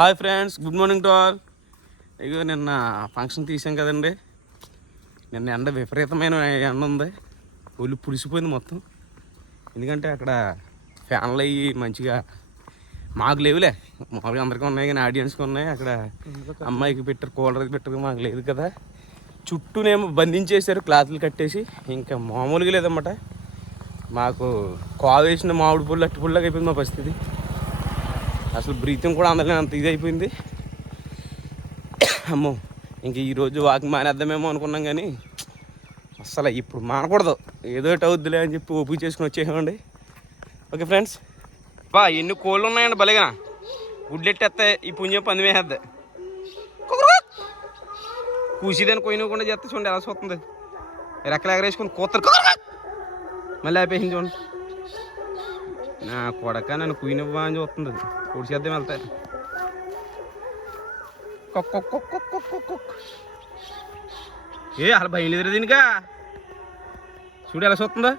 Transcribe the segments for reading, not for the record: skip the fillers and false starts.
Hi friends, good morning to all. ఇగో నిన్న function తీసాం కదండి. నిన్న ఎండ విపరీతమైన ఎండ ఉంది. ఒళ్ళు పులిసిపోయింది మొత్తం. ఎందుకంటే అక్కడ ఫ్యాన్లు అయ్యి మంచిగా మాకు లేవులే, మామూలుగా అందరికీ ఉన్నాయి కానీ ఆడియన్స్కి ఉన్నాయి. అక్కడ అమ్మాయికి పెట్టారు, కూలర్కి పెట్టారు, మాకు లేదు కదా. చుట్టూనేమో బంధించేశారు క్లాతులు కట్టేసి. ఇంకా మామూలుగా లేదన్నమాట. మాకు కావేసిన మామిడి పుల్లు అట్టి పుల్లగా అయిపోయింది మా పరిస్థితి. అసలు బ్రీతింగ్ కూడా అందరినీ అంత ఇది అయిపోయింది. అమ్మో, ఇంక ఈరోజు వాకింగ్ మానేద్దామేమో అనుకున్నాం కానీ అసలు ఇప్పుడు మానకూడదు, ఏదో ఒకటి అవుద్దిలే అని చెప్పి ఓపిక చేసుకుని వచ్చేసామండి. ఓకే ఫ్రెండ్స్, బా ఎన్ని కోళ్ళు ఉన్నాయండి భలేగా. గుడ్లెట్టేస్తే ఈ పుణ్యం పంది వేసేద్ది. కూసిదాన్ని కొయ్యకుండా చేస్తే చూడండి ఎలా చూస్తుంది. రెక్కలు ఎగరేసుకుని కూతురు మళ్ళీ అయిపోయింది చూడండి. నా కొడక నన్ను కుయ్యనివ్వా అని చూస్తుంది. పొడిచేద్దాం వెళ్తాయి. ఏ అలా భయం లేదు దీనికా. చూడు ఎలా చూస్తుందా.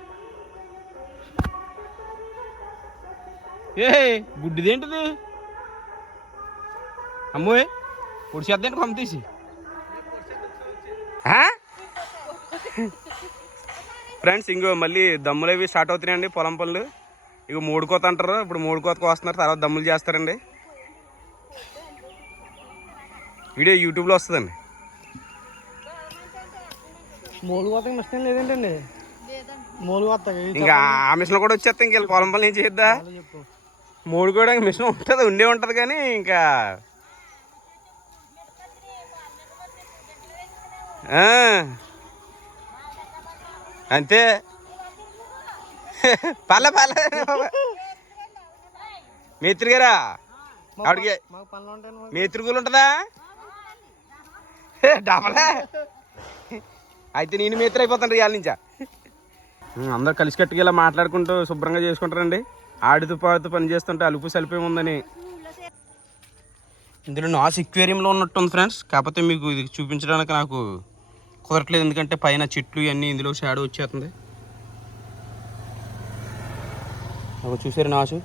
ఏ గుడ్డిదేంటిది అమ్మోయ్, పొడిచేద్దాండి కొమ్మ తీసి. ఫ్రెండ్స్, ఇంకో మళ్ళీ దమ్ములు అవి స్టార్ట్ అవుతున్నాయండి పొలం పనులు. ఇక మూడుకోత అంటారు, ఇప్పుడు మూడుకోతకు వస్తున్నారు, తర్వాత దమ్ములు చేస్తారండి. వీడియో యూట్యూబ్లో వస్తుందండి. మూడుకోతకి మిషన్ లేదేంటండి, మూడుకోత ఇంకా ఆ మిషన్ కూడా వచ్చేస్తా. ఇంక పొలం పనులు ఏం చేద్దా. మూడుకోవడానికి మిషన్ ఉంటుంది, ఉండే ఉంటుంది కానీ ఇంకా అంతే. పర్లే మేత్రి గారా, ఆవిడకి మేత్రి కూలు ఉంటుందా డబలే. అయితే నేను మేత్రి అయిపోతాను ఇవాళ నుంచా. అందరు కలిసికట్టుగా ఇలా మాట్లాడుకుంటూ శుభ్రంగా చేసుకుంటారండి. ఆడుతూ పాడుతూ పని చేస్తుంటే అలుపు సలిపేమి ఉందని. ఇందులో నాస్ ఎక్వేరియంలో ఉన్నట్టుంది ఫ్రెండ్స్. కాకపోతే మీకు ఇది చూపించడానికి నాకు కుదరట్లేదు, ఎందుకంటే పైన చెట్లు ఇవన్నీ ఇందులో షాడో వచ్చేస్తుంది. ఒక చూసారు నాసు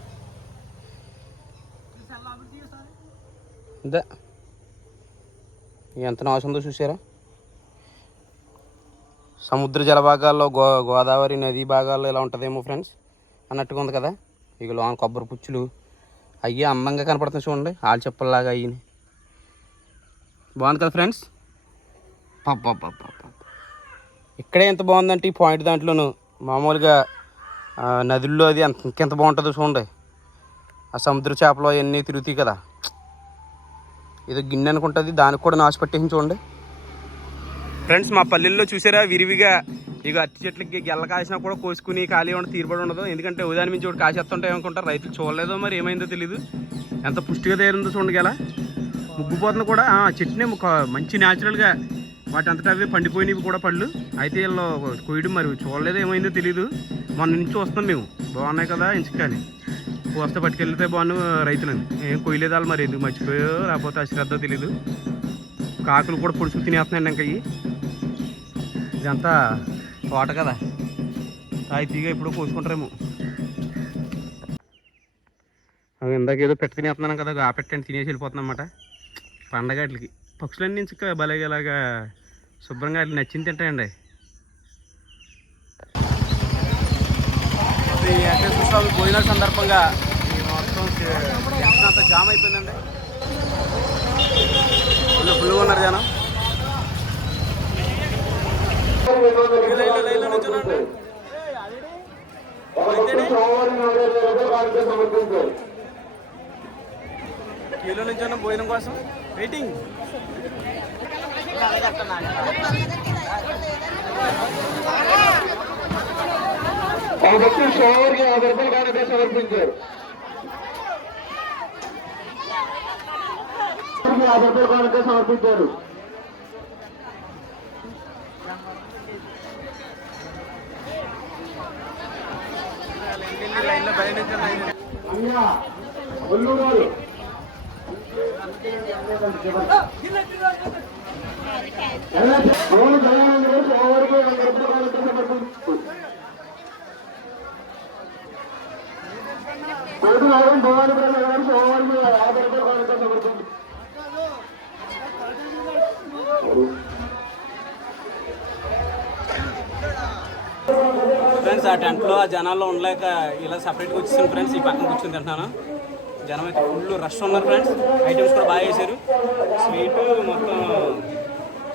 ఇంతే, ఎంత నాసు ఉందో చూసారా. సముద్ర జల భాగాల్లో గోదావరి నదీ భాగాల్లో ఇలా ఉంటుందేమో ఫ్రెండ్స్ అన్నట్టుగా ఉంది కదా. ఇక లోన కొబ్బరి పుచ్చులు అయ్యి అందంగా కనపడుతుంది చూడండి, ఆలు చెప్పల్లాగా అయ్యి. బాగుంది కదా ఫ్రెండ్స్. ఇక్కడే ఎంత బాగుందంటే ఈ పాయింట్ దాంట్లోనూ మామూలుగా నదుల్లో అది ఇంకెంత బాగుంటుందో చూడండి. ఆ సముద్ర చేపలు అవన్నీ తిరుగుతాయి కదా. ఏదో గిన్నె అనుకుంటుంది, దానికి కూడా నాశ పట్టేసి చూడండి ఫ్రెండ్స్. మా పల్లెల్లో చూసారా విరివిగా ఇక అట్టి చెట్లకి గెల్ల కాసినా కూడా కోసుకుని ఖాళీ ఉండదు, తీరుబడి ఉండదు. ఎందుకంటే ఉదాహరణ నుంచి ఒకటి కాసేస్తుంటే ఏమనుకుంటారు రైతులు, చూడలేదో మరి ఏమైందో తెలీదు. ఎంత పుష్టిగా తయారుందో చూడండి. గెల ముగ్గిపోతుంది కూడా. చెట్టునే మంచి న్యాచురల్గా వాటి అంతటా అవి పండిపోయినవి కూడా పళ్ళు. అయితే వీళ్ళు కొయ్యడం మరి చూడలేదో ఏమైందో తెలీదు. మొన్న నుంచి వస్తాం మేము, బాగున్నాయి కదా ఎంచుకాని వస్తే పట్టుకెళ్తే బాగున్నాను రైతులని. ఏం కొయ్యలేదు వాళ్ళు, మరి ఎందుకు మర్చిపోయో లేకపోతే అశ్రద్ధ తెలీదు. కాకులు కూడా పొడుచుకు తినేస్తున్నాయండి. ఇంకా ఇదంతా తోట కదా, తాయితీగా ఇప్పుడు కోసుకుంటారేమో. ఇందాక ఏదో పెట్టి తినేస్తున్నాను కదా, ఆ పెట్టండి తినేసి వెళ్ళిపోతున్నాం అన్నమాట. పండగ వాటికి పక్షులన్నీ నుంచి భలేగలాగా శుభ్రంగా అట్లా నచ్చింది తింటాయండి. భోజనాల సందర్భంగా మొత్తం అంతా జామ్ అయిపోయిందండి. ఫుల్గా ఉన్నారు జనం. లైన్లో నుంచున్నాండి. క్యూలో నుంచున్నాం భోజనం కోసం, వెయిటింగ్. సమర్పించారు. 50 రూపాయల కానుక సమర్పించారు. అయ్యా ఒళ్ళు గారు భవానీ ప్రసాద్ గారు సోమవారం 50 రూపాయల కానుక సమర్పించారు. ఫ్రెండ్స్ ఆ టెంట్లో ఆ జనాల్లో ఉండలేక ఇలా సపరేట్గా వచ్చేసాను ఫ్రెండ్స్. ఈ పక్కన కూర్చొని తింటున్నాను. జనం అయితే ఫుల్ రష్ ఉన్నారు ఫ్రెండ్స్. ఐటమ్స్ కూడా బాగా వేసారు. స్వీటు మొత్తం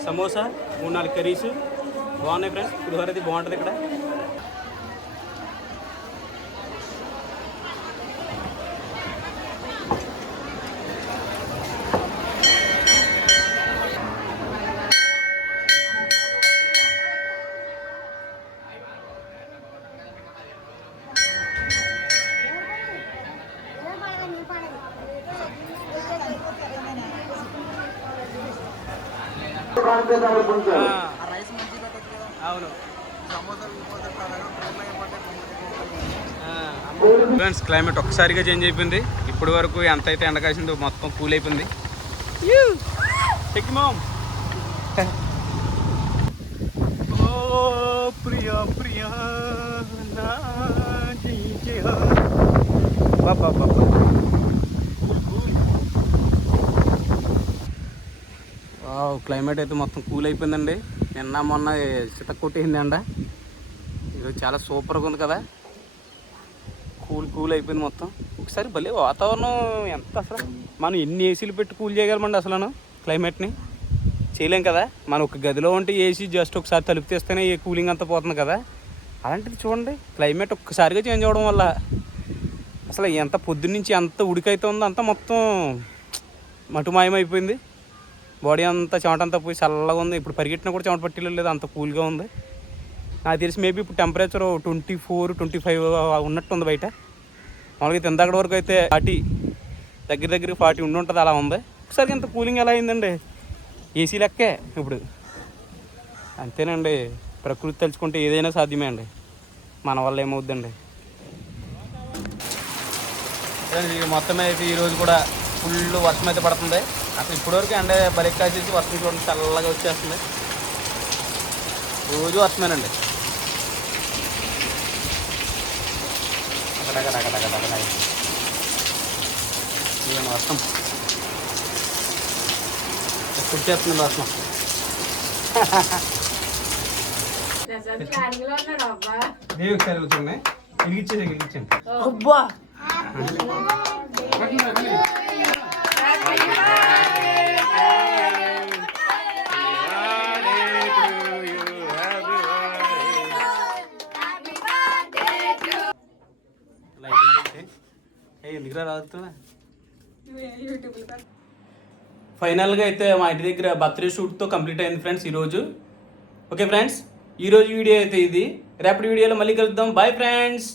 సమోసా 3-4 కర్రీస్ బాగున్నాయి ఫ్రెండ్స్. పులిహోర అయితే బాగుంటుంది ఇక్కడ. కానుక సమర్పించారు. అవును ఫ్రెండ్స్, క్లైమేట్ ఒక్కసారిగా చేంజ్ అయిపోయింది. ఇప్పటి వరకు ఎంత అయితే ఎండ కాసిందో మొత్తం కూల్ అయిపోయింది. ప్రియా ప్రియా క్లైమేట్ అయితే మొత్తం కూల్ అయిపోయిందండి. నిన్న మొన్న చితక్కొట్టేసింది ఎండ. ఈరోజు చాలా సూపర్గా ఉంది కదా. కూల్ అయిపోయింది మొత్తం. ఒకసారి భలే వాతావరణం ఎంత అసలు. మనం ఎన్ని ఏసీలు పెట్టి కూల్ చేయగలమండి అసలు క్లైమేట్ని చేయలేం కదా. మనం ఒక గదిలో ఉంటే ఏసీ జస్ట్ ఒకసారి తలుపు తీస్తేనే ఏ కూలింగ్ అంతా పోతుంది కదా. అలాంటిది చూడండి, క్లైమేట్ ఒక్కసారిగా చేంజ్ అవ్వడం వల్ల అసలు ఎంత పొద్దున్నుంచి ఎంత ఉడికైతే ఉందో అంతా మొత్తం మటుమాయమైపోయింది. బాడీ అంతా చెమట అంతా పోయి చల్లగా ఉంది. ఇప్పుడు పరిగెట్టినా కూడా చెమట పట్టలేదు, అంత కూల్గా ఉంది. నాకు తెలిసి మేబీ ఇప్పుడు టెంపరేచర్ 24-25 ఉన్నట్టుంది బయట. మామూలుగా ఇందాకటి వరకు అయితే 40 దగ్గర 40 ఉండి ఉంటుంది, అలా ఉంది. ఒకసారి ఇంత కూలింగ్ ఎలా అయిందండి. ఏసీ లెక్కే ఇప్పుడు. అంతేనండి, ప్రకృతి తలుచుకుంటే ఏదైనా సాధ్యమే అండి. మన వల్ల ఏమవుద్దండి. మొత్తం అయితే ఈరోజు కూడా ఫుల్ వర్షం అయితే పడుతుంది. అసలు ఇప్పటివరకు ఎండ బలికి కాసేసి వర్షం చూడండి చల్లగా వచ్చేస్తుంది. రోజు వర్షమేనండి. వర్షం ఎప్పుడు చేస్తుంది వర్షం. ఒకసారి కూర్చోండి. వెలిగించండి. ఫైనల్గా అయితే మా ఇంటి దగ్గర బర్త్డే షూట్తో కంప్లీట్ అయింది ఫ్రెండ్స్ ఈరోజు. ఓకే ఫ్రెండ్స్, ఈరోజు వీడియో అయితే ఇది. రేపటి వీడియోలో మళ్ళీ కలుద్దాం. Bye friends.